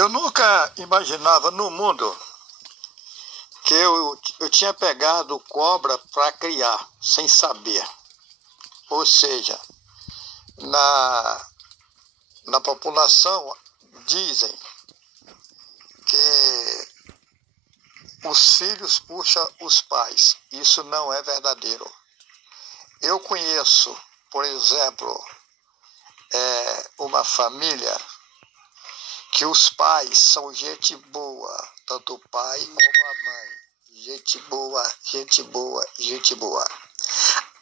Eu nunca imaginava no mundo que eu tinha pegado cobra para criar, sem saber. Ou seja, na população dizem que os filhos puxam os pais. Isso não é verdadeiro. Eu conheço, por exemplo, uma família que os pais são gente boa, tanto o pai como a mãe. Gente boa, gente boa, gente boa.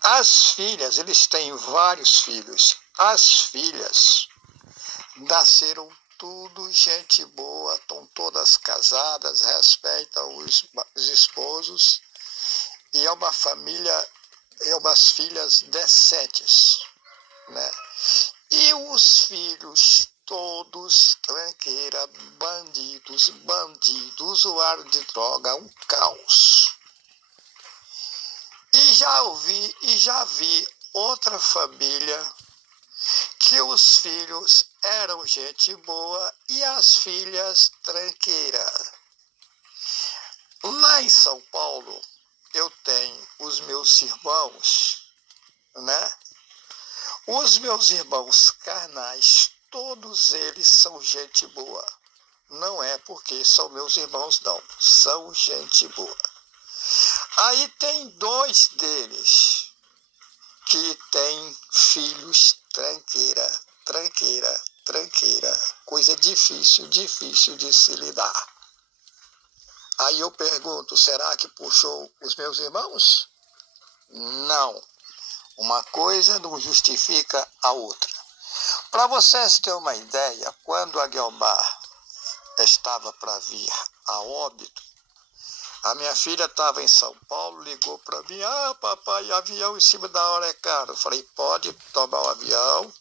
As filhas, eles têm vários filhos. As filhas nasceram tudo gente boa, estão todas casadas, respeitam os esposos. E é uma família, é umas filhas decentes, né? E os filhos todos tranqueira, bandidos, usuário de droga, um caos. E já vi outra família que os filhos eram gente boa e as filhas tranqueira. Lá em São Paulo, eu tenho os meus irmãos, né? Os meus irmãos carnais, todos eles são gente boa. Não é porque são meus irmãos, não. São gente boa. Aí tem 2 deles que têm filhos tranqueira. Coisa difícil de se lidar. Aí eu pergunto, será que puxou os meus irmãos? Não. Uma coisa não justifica a outra. Para vocês terem uma ideia, quando a Guiomar estava para vir a óbito, a minha filha estava em São Paulo, ligou para mim, papai, avião em cima da hora é caro. Eu falei, pode tomar o avião,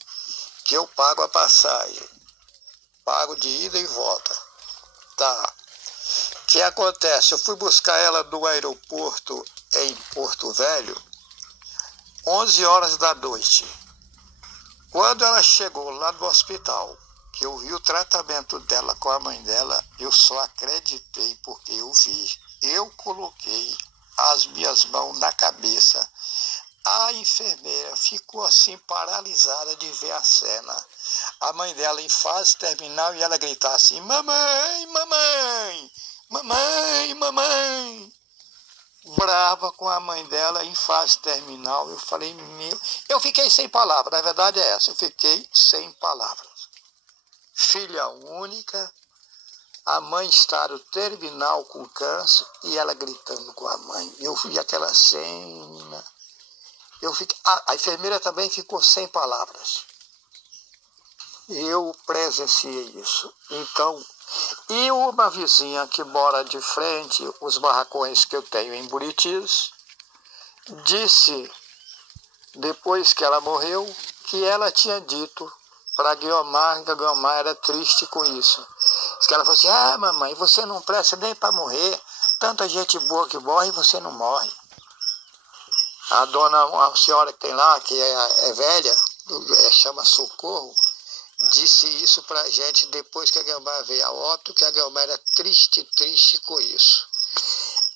que eu pago a passagem. Pago de ida e volta. Tá. O que acontece? Eu fui buscar ela do aeroporto em Porto Velho, 11 horas da noite. Quando ela chegou lá no hospital, que eu vi o tratamento dela com a mãe dela, eu só acreditei porque eu vi. Eu coloquei as minhas mãos na cabeça. A enfermeira ficou assim paralisada de ver a cena. A mãe dela em fase terminal e ela gritar assim, mamãe, mamãe, mamãe, mamãe. Brava com a mãe dela em fase terminal. Eu falei, eu fiquei sem palavras, na verdade é essa, eu fiquei sem palavras. Filha única, a mãe estado terminal com câncer e ela gritando com a mãe. Eu vi aquela cena. A enfermeira também ficou sem palavras. Eu presenciei isso. Então, e uma vizinha que mora de frente, os barracões que eu tenho em Buritis, disse, depois que ela morreu, que ela tinha dito para a Guiomar, que a Guiomar era triste com isso. Que ela falou assim, mamãe, você não presta nem para morrer, tanta gente boa que morre e você não morre. A dona, uma senhora que tem lá, que é velha, chama Socorro, disse isso para a gente depois que a Guiomar veio a óbito, que a Guiomar era triste com isso.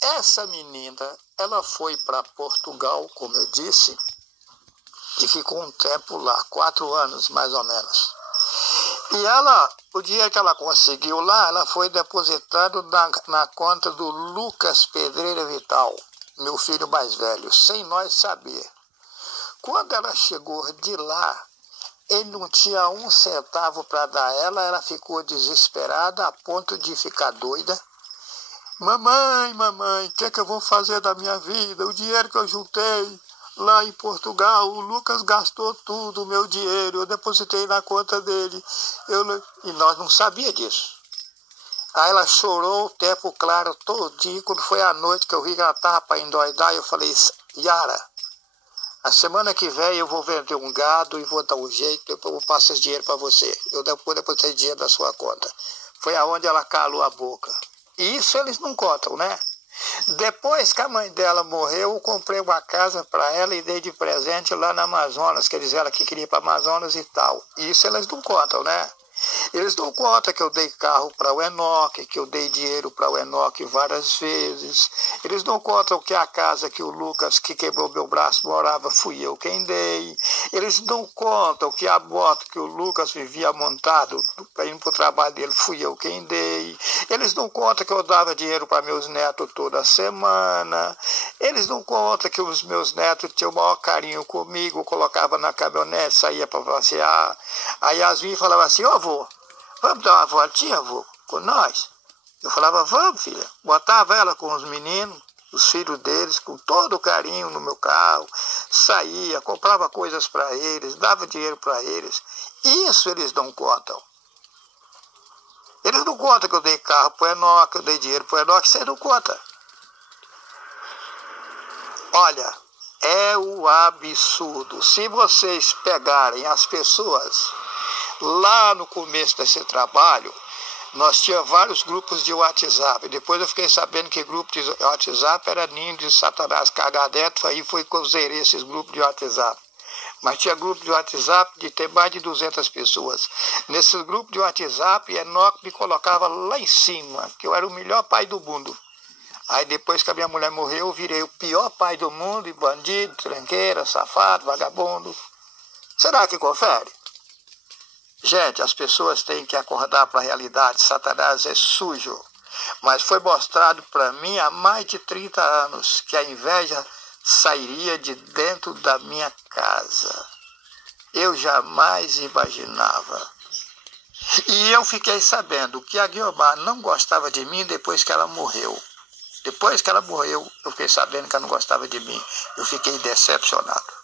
Essa menina, ela foi para Portugal, como eu disse, e ficou um tempo lá, 4 anos mais ou menos. E ela, o dia que ela conseguiu lá, ela foi depositada na conta do Lucas Pedreira Vital, meu filho mais velho, sem nós saber. Quando ela chegou de lá, ele não tinha 1 centavo para dar ela ficou desesperada a ponto de ficar doida. Mamãe, o que eu vou fazer da minha vida? O dinheiro que eu juntei lá em Portugal, o Lucas gastou tudo o meu dinheiro, eu depositei na conta dele. E nós não sabíamos disso. Aí ela chorou o tempo claro todo dia. Quando foi à noite que eu vi que ela estava para endoidar, eu falei, Yara, a semana que vem eu vou vender um gado e vou dar um jeito, eu vou passar esse dinheiro para você. Eu depositei dinheiro da sua conta. Foi aonde ela calou a boca. E isso eles não contam, né? Depois que a mãe dela morreu, eu comprei uma casa para ela e dei de presente lá na Amazonas, que eles ela que queria ir para Amazonas e tal. Isso eles não contam, né? Eles dão conta que eu dei carro para o Enoque, que eu dei dinheiro para o Enoque várias vezes. Eles dão conta que a casa que o Lucas, que quebrou meu braço, morava, fui eu quem dei. Eles dão conta que a moto que o Lucas vivia montado para ir para o trabalho dele, fui eu quem dei. Eles dão conta que eu dava dinheiro para meus netos toda semana. Eles dão conta que os meus netos tinham o maior carinho comigo, colocava na caminhonete, saía para passear. A Yasmin falava assim: ô avô, vamos dar uma voltinha, avô, com nós? Eu falava: vamos, filha. Botava ela com os meninos, os filhos deles, com todo o carinho no meu carro, saía, comprava coisas para eles, dava dinheiro para eles. Isso eles dão conta. Eles não contam que eu dei carro para o Enoque, eu dei dinheiro para o Enoque, vocês não contam. Olha, é o absurdo. Se vocês pegarem as pessoas, lá no começo desse trabalho, nós tínhamos vários grupos de WhatsApp. Depois eu fiquei sabendo que grupo de WhatsApp era ninho de Satanás cagar dentro, aí foi que eu zerei esses grupos de WhatsApp. Mas tinha grupo de WhatsApp de ter mais de 200 pessoas. Nesse grupo de WhatsApp, Enoque me colocava lá em cima, que eu era o melhor pai do mundo. Aí depois que a minha mulher morreu, eu virei o pior pai do mundo, e bandido, tranqueira, safado, vagabundo. Será que confere? Gente, as pessoas têm que acordar para a realidade. Satanás é sujo. Mas foi mostrado para mim há mais de 30 anos que a inveja sairia de dentro da minha casa. Eu jamais imaginava. E eu fiquei sabendo que a Guiomar não gostava de mim depois que ela morreu. Depois que ela morreu, eu fiquei sabendo que ela não gostava de mim. Eu fiquei decepcionado.